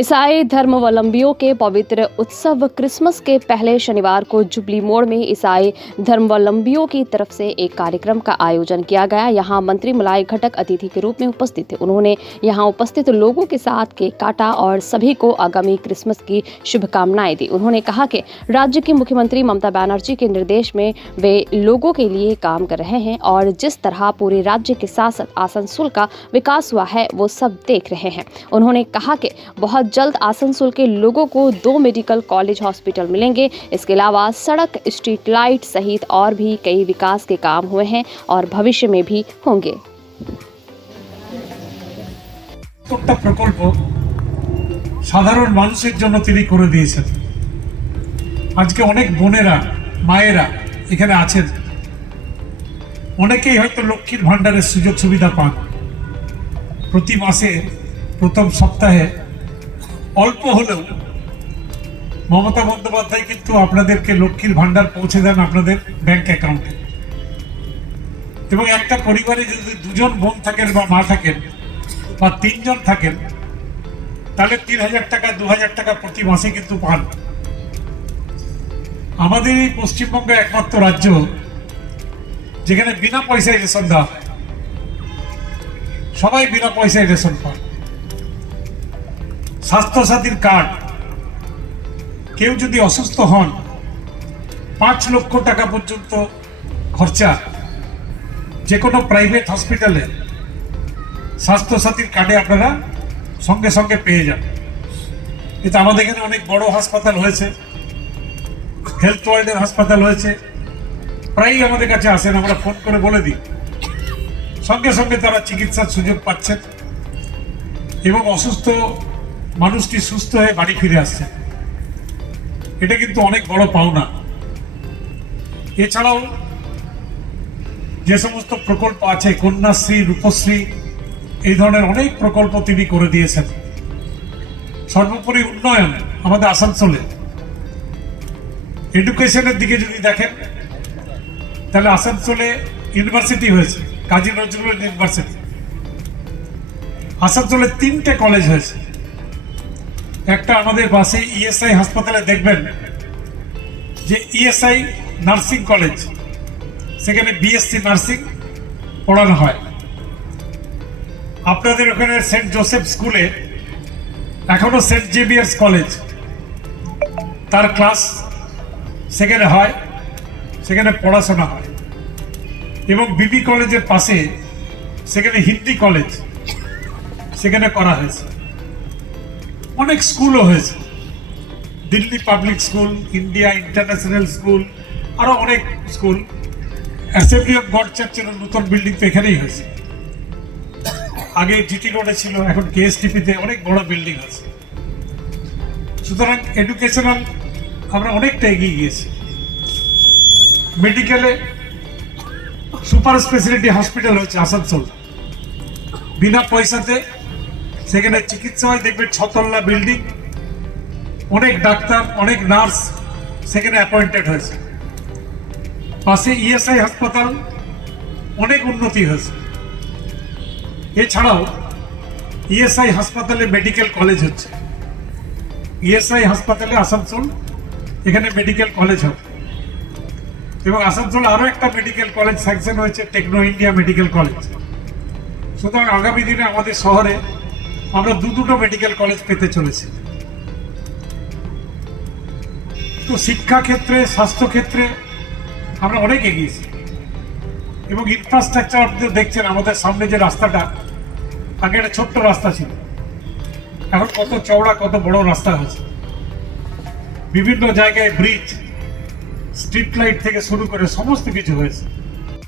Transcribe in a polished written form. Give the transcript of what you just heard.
ईसाई धर्मावलंबियों के पवित्र उत्सव क्रिसमस के पहले शनिवार को जुबली मोड़ में ईसाई धर्मावलंबियों की तरफ से एक कार्यक्रम का आयोजन किया गया। यहां मंत्री मलाई घटक अतिथि के रूप में उपस्थित थे। उन्होंने यहां उपस्थित लोगों के साथ केक काटा और सभी को आगामी क्रिसमस की शुभकामनाएं दी। उन्होंने कहा कि राज्य की मुख्यमंत्री ममता बनर्जी के निर्देश में वे लोगों के लिए काम कर रहे हैं और जिस तरह पूरे राज्य के साथ साथ आसनसोल का विकास हुआ है वो सब देख रहे हैं। उन्होंने कहा कि बहुत जल्द आसनसोल के लोगों को 2 मेडिकल कॉलेज हॉस्पिटल मिलेंगे। इसके अलावा सड़क, स्ट्रीट लाइट सहित और भी कई विकास के काम हुए हैं और भविष्य में भी होंगे। প্রকল্প সাধারণ মানুষের জন্য তিনি করে দিয়েছেন। আজকে অনেক বোনেরা মায়েরা এখানে আছেন, অনেকেই হয়তো লক্ষ্মীর ভান্ডারের সুযোগ সুবিধা পান। প্রতি মাসে প্রথম সপ্তাহে অল্প হলেও মমতা বন্দ্যোপাধ্যায় কিন্তু আপনাদেরকে লক্ষ্মীর ভান্ডার পৌঁছে দেন আপনাদের ব্যাংক অ্যাকাউন্টে। এবং একটা পরিবারে যদি 2 জন বোন থাকেন বা মা থাকেন বা 3 জন থাকেন তাহলে 3000 টাকা 2000 টাকা প্রতি মাসে কিন্তু পান। আমাদের এই পশ্চিমবঙ্গ একমাত্র রাজ্য যেখানে বিনা পয়সায় রেশন দেওয়া হয়, সবাই বিনা পয়সায় রেশন পান। স্বাস্থ্য সাথীর কার্ড, কেউ যদি অসুস্থ হন 5 লক্ষ টাকা পর্যন্ত খরচা যে কোনো প্রাইভেট হসপিটালে স্বাস্থ্য সাথীর কার্ডে আপনারা সঙ্গে সঙ্গে পেয়ে যান। এটা আমাদের এখানে অনেক বড় হাসপাতাল হয়েছে, হেলথ ওয়ার্ল্ডের হাসপাতাল হয়েছে, প্রায়ই আমাদের কাছে আসেন, আমরা ফোন করে বলে দিই, সঙ্গে সঙ্গে তারা চিকিৎসার সুযোগ পাচ্ছেন এবং অসুস্থ মানুষটি সুস্থ হয়ে বাড়ি ফিরে আসছে। এটা কিন্তু অনেক বড় পাওনা। এছাড়াও যে সমস্ত প্রকল্প আছে, কন্যাশ্রী, রূপশ্রী, এই ধরনের অনেক প্রকল্প তিনি করে দিয়েছেন। সর্বোপরি উন্নয়ন আমাদের আসানসোলে এডুকেশনের দিকে যদি দেখেন তাহলে আসানসোলে ইউনিভার্সিটি হয়েছে, কাজী নজরুল ইউনিভার্সিটি। আসানসোলে 3টে কলেজ হয়েছে। একটা আমাদের পাশে ইএসআই হাসপাতালে দেখবেন যে ইএসআই নার্সিং কলেজ, সেখানে বিএসসি নার্সিং পড়ানো হয়। আপনাদের ওখানে সেন্ট জোসেফ স্কুলে এখনো সেন্ট জেভিয়ার্স কলেজ, তার ক্লাস সেখানে হয়, সেখানে পড়াশোনা হয়। এবং বিবি কলেজের পাশে সেখানে হিন্দি কলেজ, সেখানে করা হয়েছে। অনেক স্কুলও হয়েছে, Delhi public school, India international school, আরো অনেক স্কুল। অ্যাসেম্বলি অফ গড চার্চের নতুন বিল্ডিং তো এখানেই হয়েছে। আগে জিটি রোডে ছিল, এখন কেএসটিপিতে অনেক বড় বিল্ডিং আছে। সুতরাং এডুকেশনাল আমরা অনেকটা এগিয়ে গিয়েছি। মেডিকেলে সুপার স্পেশালিটি হসপিটাল হচ্ছে আসানসোল, বিনা পয়সাতে সেখানে চিকিৎসা হয়। দেখবেন 6 তলা বিল্ডিং, অনেক ডাক্তার, অনেক নার্স সেখানে অ্যাপয়েন্টেড হয়েছে। পাশে ইএসআই হাসপাতাল, অনেক উন্নতি হয়েছে। এছাড়াও ইএসআই হাসপাতালে মেডিকেল কলেজ হচ্ছে। ইএসআই হাসপাতালে আসানসোল, এখানে মেডিকেল কলেজ হবে। এবং আসানসোলে আরো একটা মেডিকেল কলেজ স্যাংশন হয়েছে, টেকনো ইন্ডিয়া মেডিকেল কলেজ। সুতরাং আগামী দিনে আমাদের শহরে আমরা 2 মেডিকেল কলেজ পেতে চলেছি। তো শিক্ষা ক্ষেত্রে, স্বাস্থ্য ক্ষেত্রে আমরা অনেক এগিয়েছি। এবং ইনফ্রাস্ট্রাকচার আপনি দেখছেন, আমাদের সামনে যে রাস্তাটা, আগে একটা ছোট্ট রাস্তা ছিল, এখন কত চওড়া, কত বড় রাস্তা হয়েছে। বিভিন্ন জায়গায় ব্রিজ, স্ট্রিট লাইট থেকে শুরু করে সমস্ত কিছু হয়েছে।